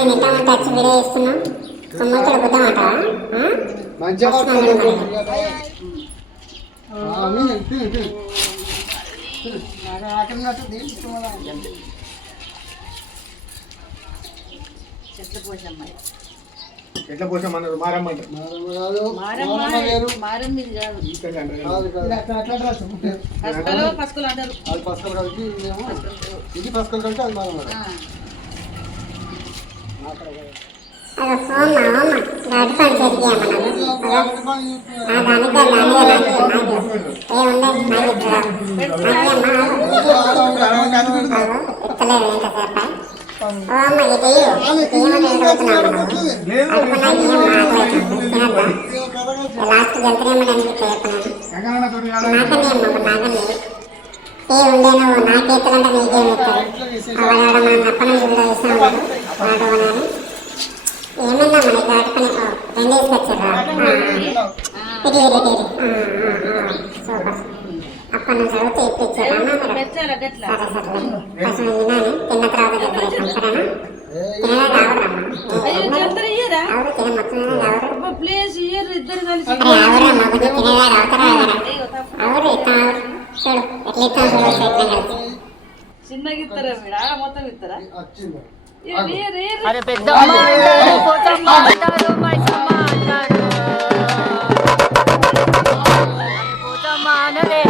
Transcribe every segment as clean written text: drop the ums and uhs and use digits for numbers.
నేను ఎంత మంది వచ్చి వీడియో చేస్తున్నా సొమ్మొచ్చాడు బుద్ధమాట మంచిగా ఎట్లా పోసామన్నారు మారమ్మంటారు పసుకలు కలిసి ఇది పసుకలు కలిసి అది మారమ్మ ఏమన్నా మనకి వాటి పని 2 డేస్కి వచ్చారా ఇది సూపర్ అప్పటి నుంచి అడిగితే ఇప్పించారా సరే సరే విన్నాను తిన్న తర్వాత చెప్పలేసాం సరేనా తినేదా కావడమ్మా తిన మొత్తం తినేదా అవుతారా అవురు ఇస్తాం చూడు ఎట్లా ఇస్తాం చూడు కలిసి చిన్నగా ఇస్తారా మొత్తం ఇస్తారా అరే పెద్ద పోతమ్మ అంటారు మైసమ్మ అంటారు పోతమ్మ అనలే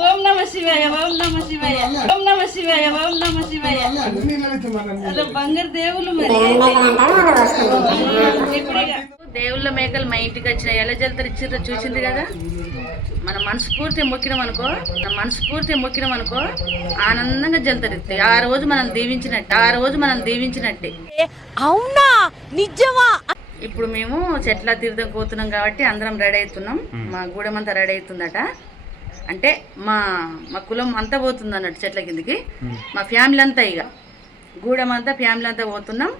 ఓం నమః శివాయ ఓం నమః శివాయ ఓం నమః శివాయ ఓం నమః శివాయ అదే బంగారు దేవుళ్ళు మరి దేవుళ్ళ మేకలు మా ఇంటికి వచ్చిన ఎలా జల్తరు ఇచ్చిర్రో చూసింది కదా మన మనస్ఫూర్తి మొక్కినాం అనుకో ఆనందంగా జల్తరిస్తాయి ఆ రోజు మనం దీవించినట్టే అవునా నిజమా ఇప్పుడు మేము చెట్ల తీర్థం పోతున్నాం కాబట్టి అందరం రెడీ అవుతున్నాం మా గూడెం అంతా రెడీ అవుతుందట అంటే మా కులం అంతా పోతుంది అన్నట్టు చెట్ల కిందికి మా ఫ్యామిలీ అంతా ఇక గూడెం అంతా ఫ్యామిలీ అంతా పోతున్నాం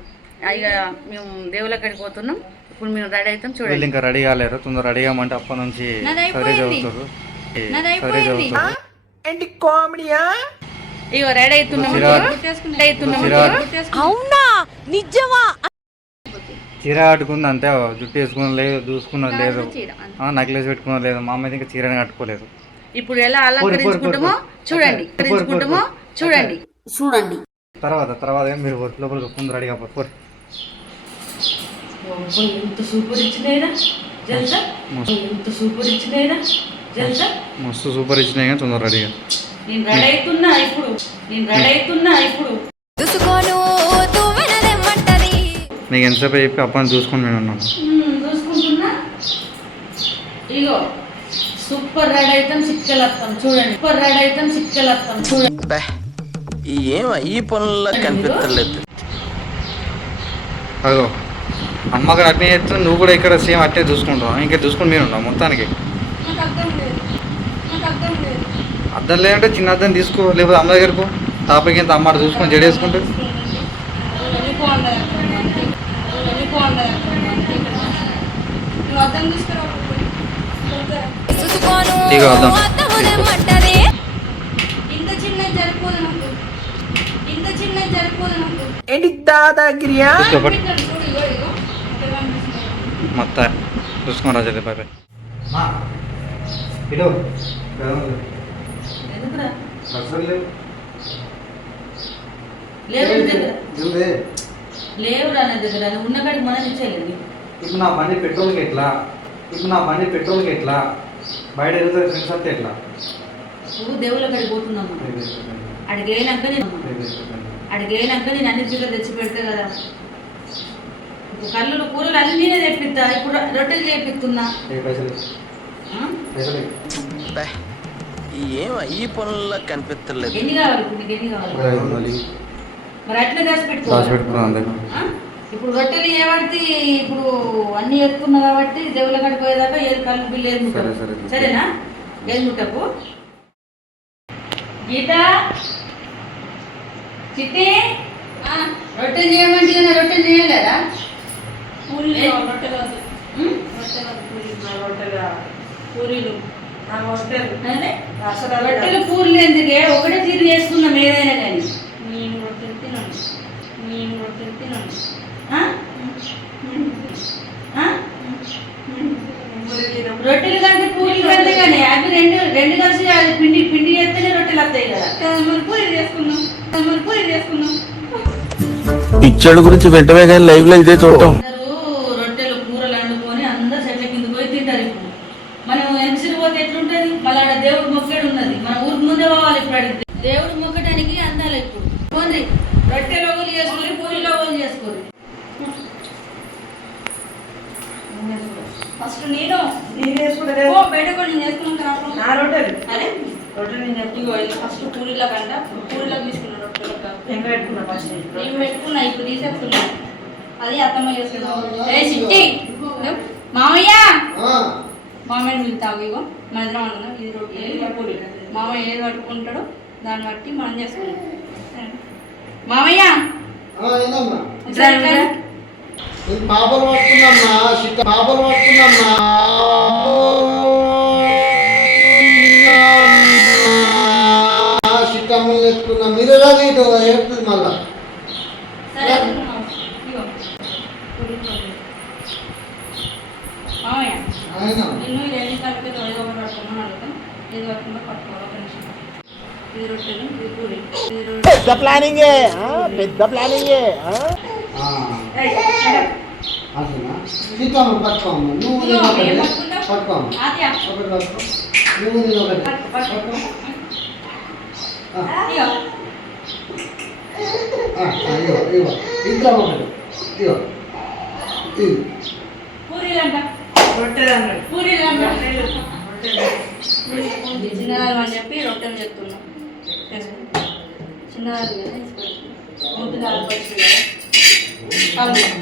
ఇక మేము దేవుళ్ళ కాడికి పోతున్నాం ఇప్పుడు మేము రెడీ అవుతాం చూడండి ఇంకా రెడీ కాలేరు తొందర రెడీ అవ్వమంటే అప్పటి నుంచి ఇగో రెడీ అవుతున్నాం అవునా నిజమా చీర కట్టుకుంది అంతే జుట్టు వేసుకున్నది లేదు దూసుకున్నది లేదు నక్లెస్ పెట్టుకున్నది లేదు మా అమ్మాయి ఇంకా చీరని కట్టుకోలేదు ఇప్పుడు ఎలా అలంకరించుకుంటామో చూడండి తర్వాత మీరు లోపలికి ముందు రెడీ కాకపోతే ఎంత సూపర్ మస్తు సూపర్ ఇచ్చినాయి కానీ తొందర రెడీగా నేను రెడీ అవుతున్నా ఇప్పుడు నీకు ఎంతసేపు చెప్పి అప్పని చూసుకొని నేను ఉన్నాను చూసుకుంటున్నా ఇగో సూపర్ రెడీ అవుతాం సిక్కలత్తాం చూడండి ఈ పనుల్లో కనిపించలేదు అదో అమ్మగారు అట్నే చేస్తే నువ్వు కూడా ఇక్కడ సేమ్ అట్టే చూసుకుంటావు ఇంకా చూసుకుని నేను ఉన్నావు మొత్తానికి అద్దం లేదంటే చిన్న అద్దం తీసుకో లేకపోతే అమ్మ దగ్గరకు తాపకి ఎంత అమ్మ చూసుకొని జడేసుకుంటే ఇక అద్దం మొత్తం చూసుకోండి రాజా బాయ్ లేవురా నా దగ్గర ఉన్న కాడికి మనం ఇచ్చేయాలండి ఇప్పుడు నా బండి పెట్రోల్కి ఎట్లా బయట ఎదుగుతుంది ఫ్రెండ్స్ అంతా ఎట్లా నువ్వు దేవుళ్ళ కాడికి పోతున్నాము అడిగి లేనాక నేను అన్ని చీరలు తెచ్చి పెడితే కదా కళ్ళు కూరలు అన్ని నేనే తెప్పిస్తా ఇప్పుడు రొట్టెలు చేపిస్తున్నా ఈ పనుల్లో కనిపించలేదు ఎన్ని కావాలి ఇప్పుడు నీకు ఎన్ని కావాలి మరి అట్లా దాచి పెట్టుకోవాలి ఇప్పుడు రొట్టెలు ఏమంటే ఇప్పుడు అన్ని ఎత్తుకున్నా కాబట్టి దేవుళ్ళ కాడికి పోయేదాకా ఏది కళ్ళు బిల్లు ఏది ముట్టకు సరేనా ఏది ముట్టకు గీత చిట్టి రొట్టెలు చేయమంటే కదా రొట్టెలు చేయలేదా పూరీలు రొట్టెలు పూరీలు ఎందుకే ఒకటే తీరు చేసుకున్నాం ఏదైనా కానీ నేను రొట్టెలు తిన్నాను. ఆ? ఆ? రొట్టెలు కంటే పూరీలు కంటే కానీ అవి రెండు కలిసి అది పిండి పిండి చేస్తేనే రొట్టెలు వస్తాయి కదా. పూరీలు చేసుకున్నాం. పిచ్చడు గురించి వెంటనే కానీ లైవ్ లో ఇదే చూడటం. రొట్టెలు కూరలు వండుకొని అందరు చెట్ల కింద పోయి తింటారు. ఇప్పుడు మనం ఎంసిరి పోతే ఎట్లుంటది, మళ్ళీ ఆడ దేవుడు మొక్కడు ఉన్నది, మన ఊరికి ముందే పోవాలి. ఇప్పుడు అడిగితే దేవుడు మొక్కడానికి అందాలి. ఇప్పుడు పోండి, రొట్టెలు ఒకరు చేసుకోరు, పూరీలో ఒకరు చేసుకోరు. ఫస్ట్ నేను వేసుకుంటా బయట కూడా నేను వేసుకున్నాను రొట్టెలు. అరే రొట్టెలు నేను ఎత్తుకో ఫస్ట్ పూరీల కంట పూరీలకు తీసుకున్నా. రొట్టెలు పెట్టుకున్నా ఫస్ట్ నేను పెట్టుకున్నా, ఇప్పుడు తీసేస్తున్నా. అది అత్తమ్మ చేస్తున్నా. మామయ్య మామయ్య పిలుతావు. ఇగో మన ఇద్దరం అంటున్నాం. ఇది రొట్టెలు పూరీ. మామయ్య ఏది పట్టుకుంటాడో దాన్ని బట్టి మనం చేసుకున్నాం. మామయ్య పాపలు పట్టుకున్నామ్మా సిట్టమ్మలు ఎత్తుకున్నా. మీరు ఎలా ఏడుతుంది మళ్ళా. మామయ్య నిన్ను ఇది ఎన్ని కలిపితే ఏదో ఒకటి పట్టుకున్నాను అడుగుతాం. ఏది పట్టుకుంటా పట్టుకోవాలి. ఒక నిమిషం. ఇది రొట్టెలు, ఇది పూరి. పెద్ద ప్లానింగే. సీతమ్మ పట్టుకోమ్మ. నువ్వు నేను ఒకటి పట్టుకోమ్మ. ఒకటి పట్టుకో. నువ్వు నేను ఒకటి పట్టుకో. ఇగో ఇద్దరం ఒకటి. ఇగో పూరీలంట పూరీలంట చిన్నదాలు అని చెప్పి రొట్టెలు చెప్తున్నాం. చిన్నదాలు ముందు దాలు పచ్చి కదా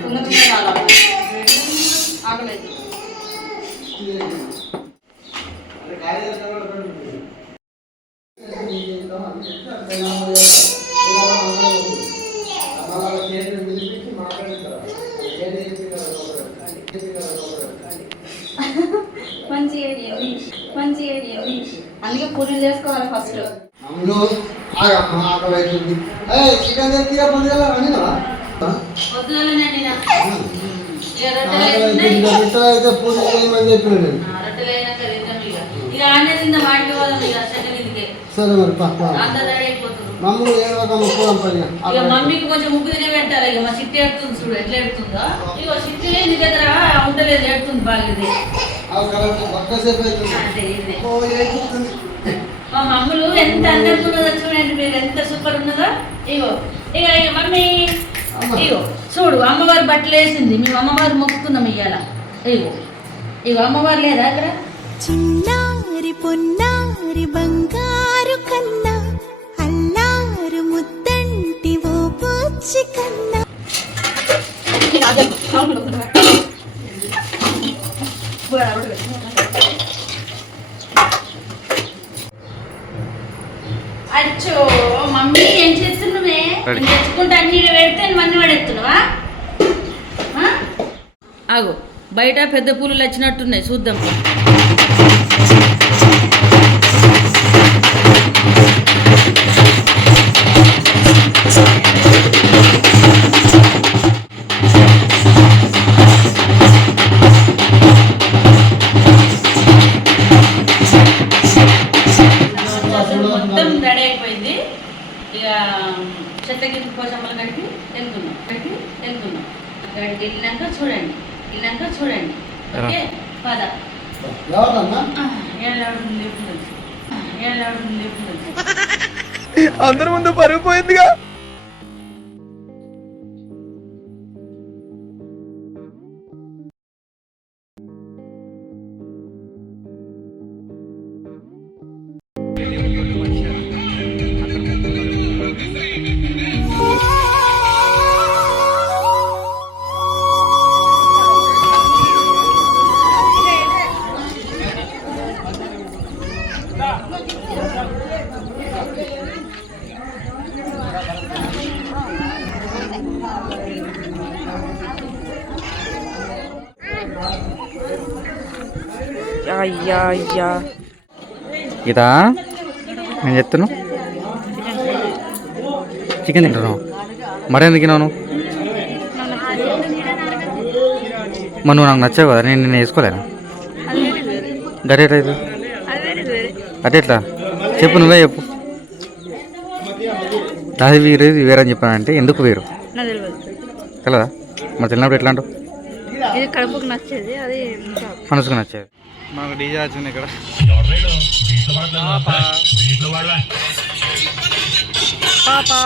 తొందర కావాలి. ఆకలేదు. మంచి అందుకే పూరీలు చేసుకోవాలి ఫస్ట్. ఆకలి చికెన్ తెచ్చిగా పొద్దుగా అనినా పొద్దుగాలనండి అయితే పూజ చేయమని చెప్పిన. ఇక ఆనే తిందా మా ఇంటి పోదాం. ఇక చెట్ల కిందకి. సరే మరి అంతా రెడీ అయిపోతుంది. మమ్మల్ని ఇక మమ్మీకి కొంచెం ముగ్గు తినే పెట్టాలి. ఇక మా చిట్టి ఎడుతుంది చూడు ఎట్లా ఎడుతుందో. ఇక చిట్టి నీ దగ్గర ఉండలేదు, ఎడుతుంది బాగా. మా మమ్మలు ఎంత అందంగా ఉన్నదో చూడండి మీరు, ఎంత సూపర్ ఉన్నదో. ఇగో ఇక ఇక మమ్మీ ఇగో చూడు అమ్మవారు బట్టలు వేసింది. మేము అమ్మవారు మొక్కుతున్నాం ఇవాళ. ఇగో ఇగో అమ్మవారు లేదా అక్కడ. చిన్నారి పొన్నారి బంగారు కన్నా అల్లారు ముద్దంటి ఓ బుచ్చి కన్నా. అచ్చో మమ్మీ ఏం చేస్తున్నావే? తెచ్చుకుంటే అన్ని పెడితే మన్ని పడేస్తున్నావా? ఆగు, బయట పెద్ద పూలు వచ్చినట్టున్నాయి, చూద్దాం. మొత్తం రెడీ అయిపోయింది. ఇక చెట్ల కింద పోషమ్మలు కట్టి వెళ్తున్నాం. అక్కడికి వెళ్ళినాక చూడండి. ఓకే పద. అందరి ముందు పరుగు పోయిందిగా. గీత నేను చెప్తాను చికెన్ తింటున్నావు. మరి ఎందుకు నువ్వు మరి నువ్వు నాకు నచ్చావు కదా, నేను వేసుకోలేనా? గరే రైతు అదే ఎట్లా చెప్పు, నువ్వే చెప్పు. అది వీరు ఇది వేరని చెప్పానంటే ఎందుకు వేరు తెలదా? మరి తెలినప్పుడు ఎట్లా అంటావు? ఇది కడుపుకు నచ్చేది, అది మనసుకు నచ్చేది. మనకు డీజే వచ్చింది ఇక్కడ. పాపా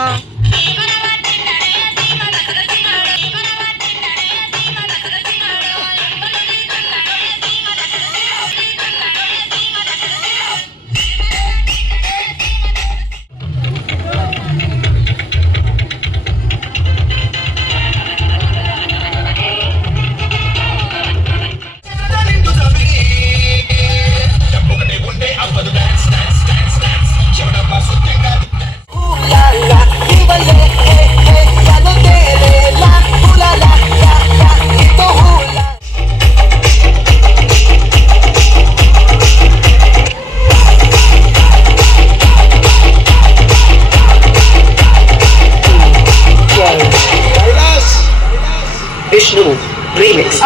Vishnu remix.